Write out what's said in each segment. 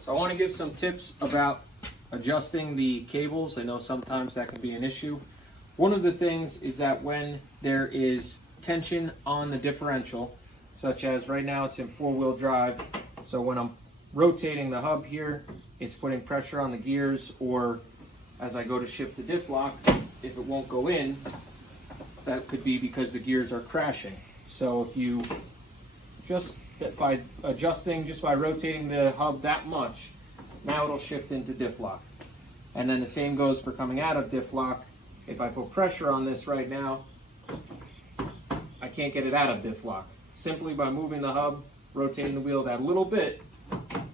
So I want to give some tips about adjusting the cables. I know sometimes that can be an issue. One of the things is that when there is tension on the differential, such as right now it's in 4-wheel drive, so when I'm rotating the hub here, it's putting pressure on the gears, or as I go to shift the diff lock, if it won't go in, that could be because the gears are crashing. So if you just by adjusting, just by rotating the hub that much, now it'll shift into diff lock. And then the same goes for coming out of diff lock. If I put pressure on this right now, I can't get it out of diff lock. Simply by moving the hub, rotating the wheel that little bit,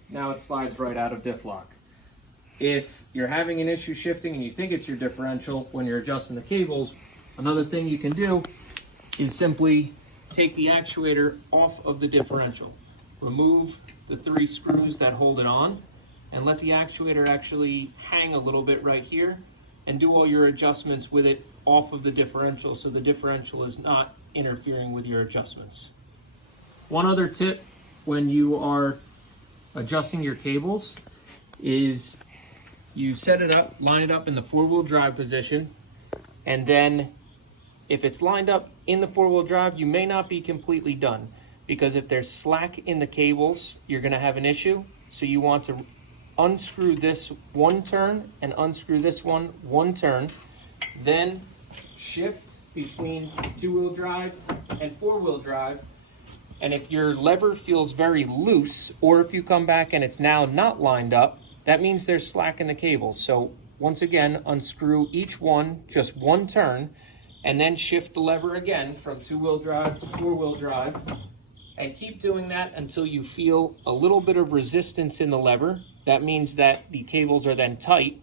now it slides right out of diff lock. If you're having an issue shifting and you think it's your differential when you're adjusting the cables, another thing you can do is simply take the actuator off of the differential. Remove the 3 screws that hold it on and let the actuator actually hang a little bit right here, and do all your adjustments with it off of the differential so the differential is not interfering with your adjustments. One other tip when you are adjusting your cables is you set it up, line it up in the 4-wheel drive position, and then if it's lined up in the 4-wheel drive, you may not be completely done, because if there's slack in the cables, you're going to have an issue. So you want to unscrew this one turn and unscrew this one turn, then shift between 2-wheel drive and 4-wheel drive. And if your lever feels very loose, or if you come back and it's now not lined up, that means there's slack in the cables. So once again, unscrew each one, just one turn, and then shift the lever again from 2-wheel drive to 4-wheel drive, and keep doing that until you feel a little bit of resistance in the lever. That means that the cables are then tight,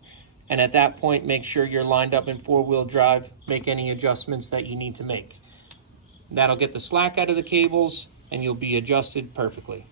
and at that point, make sure you're lined up in 4-wheel drive, make any adjustments that you need to make. That'll get the slack out of the cables, and you'll be adjusted perfectly.